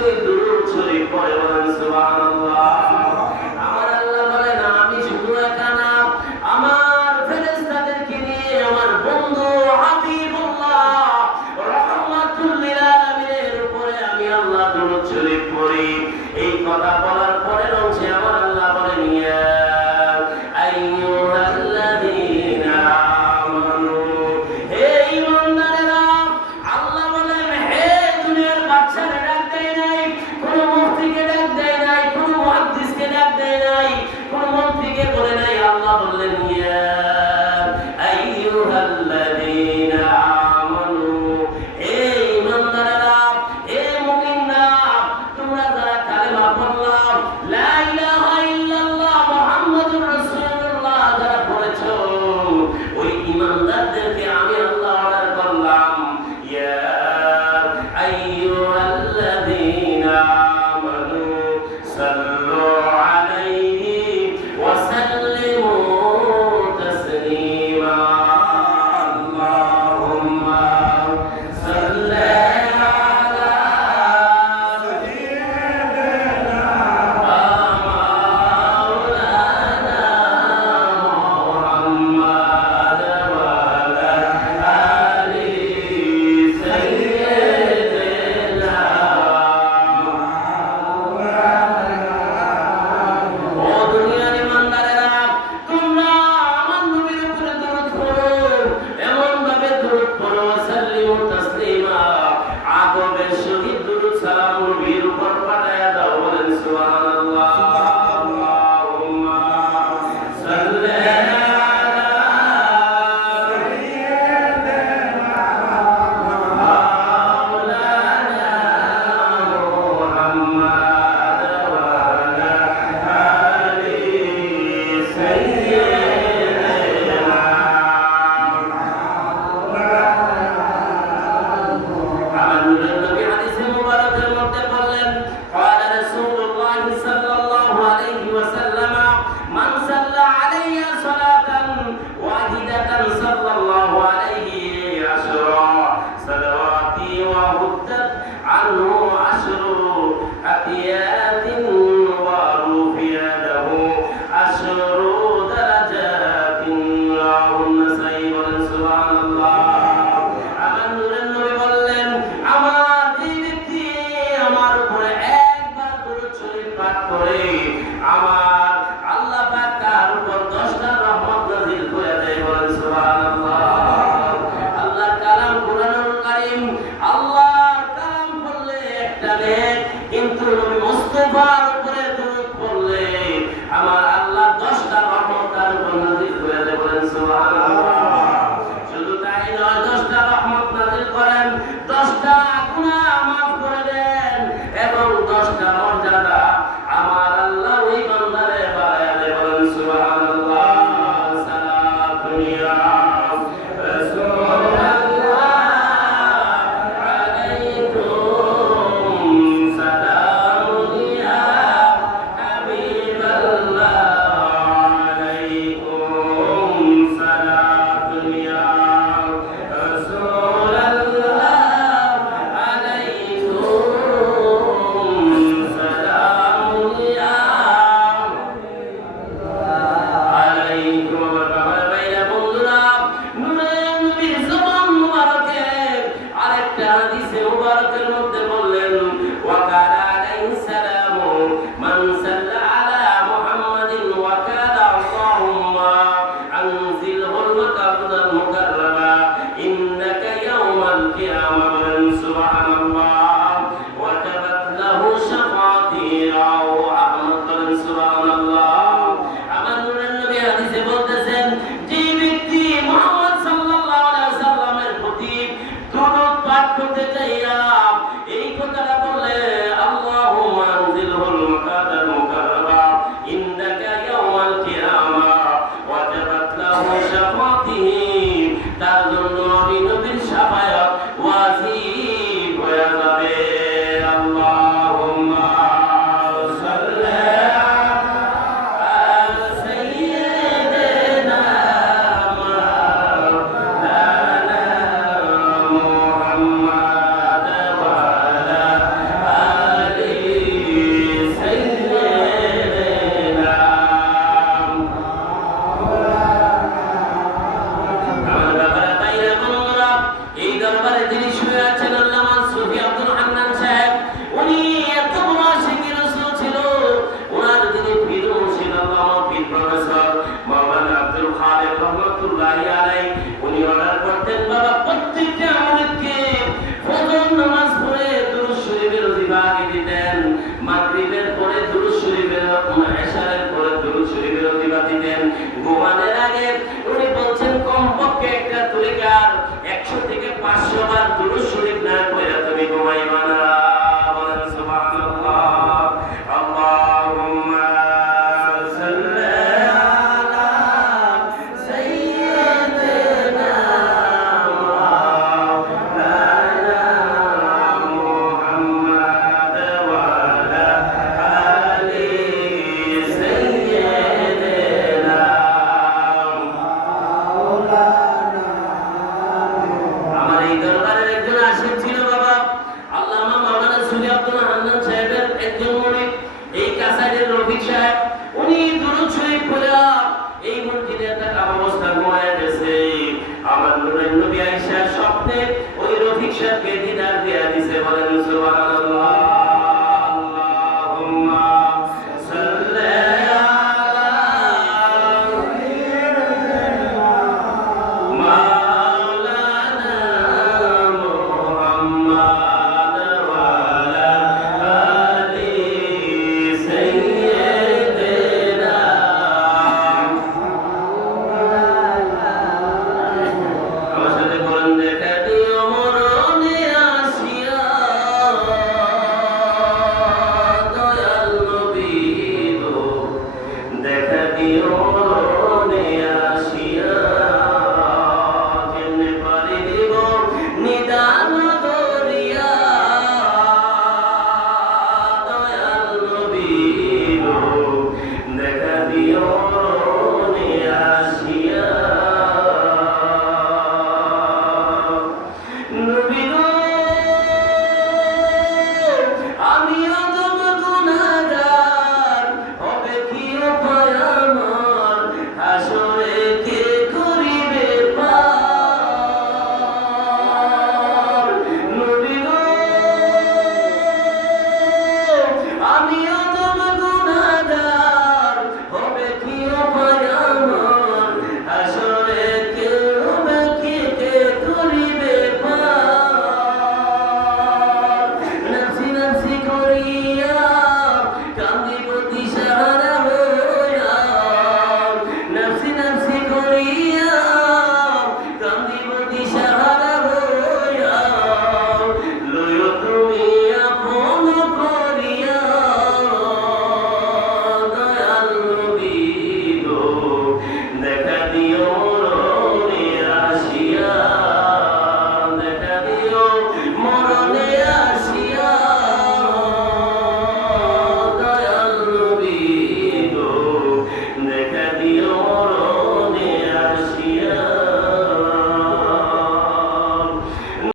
যদি দুরূদ শরীফ পড়ে বলেন সুবহানাল্লাহ। আমার আল্লাহ বলেন আমি শুধু একা না, আমার ফেরেশতাদেরকে নিয়ে আমার বন্ধু হাবিবুল্লাহ রাহমাতুল লিল আলামিনের উপরে আমি আল্লাহ দুরূদ শরীফ পড়ি। এই কথা বলার পরের অংশে আমার আল্লাহ বলেন ইয়া আইয়ুহাল্লাযীনা আমানু, হে ঈমানদারেরা, আল্লাহ বলেন হে দুনিয়ার বাদশাকে ডাক দেয় নাই, কোন মুফতিকে ডাক দেয় নাই, কোন মুহাদ্দিসকে ডাক দেয় নাই, কোন মন্ত্রীকে বলে নাই। আল্লাহ বললেন ইয়া আইয়ুহাল্লাযীনা আমানু, হে ঈমানদারেরা, হে মুমিনরা, তোমরা যারা কালেমা পড়লা, লা ইলাহা ইল্লাল্লাহ মুহাম্মাদুর রাসূলুল্লাহ যারা পড়েছো, ওই ঈমানদারদেরকে আমি আল্লাহ অর্ডার করলাম ইয়া আইয়ুহাল্লাযীনা আমানু সাল্লু আলাইহি ওয়া সাল্লিমু তাসলিমা। আল্লাহুম্মা সাল্লি আলা সাইয়্যিদিনা মাওলানা মুহাম্মাদ ওয়া আলা আলি সাইয়্যিদিনা মাওলানা। ও দুনিয়ার ঈমানদারেরা, তোমরা আমার নবীর উপরে দরুদ পড়ো, এমন ভাবে দরুদ পড়ো সাল্লিমু তাসলিমা, আদবের সহিত দরুদ সালাম নবীর উপর পাঠায়া দাও। বলেন সুবহানাল্লাহ। আল্লাহুম্মা সাল্লি আলা সাইয়্যিদিনা মাওলানা মুহাম্মাদ ওয়া আলা আলি সাইয়্যিদিনা আমার নূরের নবী হাদিসে মুবারকের মধ্যে বললেন قال رسول الله صلى الله عليه وسلم من صلى علي صلاة واحدة صلى الله عليه عشرا صلوات وهدت عنه عشر خطيئات ورفع له عشر درجات. اللهم صل سبحان الله. আমার নূরের নবী বললেন আমার যে ব্যক্তি আমার উপরে একবার দরুদ শরীফ পাঠ করে, আমার আল্লাহ পাক তার উপর 10টা রহমত নাযিল করে দেয়। বলেন সুবহানাল্লাহ। আল্লাহর কালাম কুরআনুল কারীম, আল্লাহর কালাম পড়লে একটা নেক, কিন্তু নবী মুস্তাফার উপরে দরুদ পড়লে আমার আল্লাহ 10টা রহমত তার উপর নাযিল করে দেয়। বলেন সুবহানাল্লাহ। শুধু তাই নয়, 10টা রহমত নাযিল করেন, 10টা গুনাহ মাফ করে দেন এবং 10টা মর্যাদা আমার আল্লাহ ওই বান্দারে বাড়ায়া দেয়। বলেন সুবহানাল্লাহ। সালাতুন ইয়া রাসূলুল্লাহ আলাইকুম, সালামুন ইয়া আগে দিতেন, মাগরিবের পরে দুরূদ শরীফের, এশারের পরে দুরূদ শরীফের অতিবাদ দিতেন। ঘুমানোর আগে উনি বলছেন কমপক্ষে একটা তরিকার 100 থেকে 500 বার দুরূদ শরীফ না পড়ে তুমি ঘুমাইবা না। বলেন সুবহানাল্লাহ। আল্লাহুম্মা সাল্লি আলা সাইয়্যিদিনা মাওলানা মুহাম্মদ ওয়া আলা আলি সাইয়্যিদিনা মাওলানা। আমার এই দরবারের একজন আশিক ছিল বাবা, আল্লামা মাওলানা সুফি আব্দুল হান্নান সাহেবের একজন মুরিদ, এই কাসাইদের রফিক সাহেব। উনি দুরূদ শরীফ পড়ে এই মসজিদে থাকা অবস্থা ঘুমায় গেছে। আমার নূরের নবী আয়েশা স্বপ্নে ওই রফিক সাহেবকে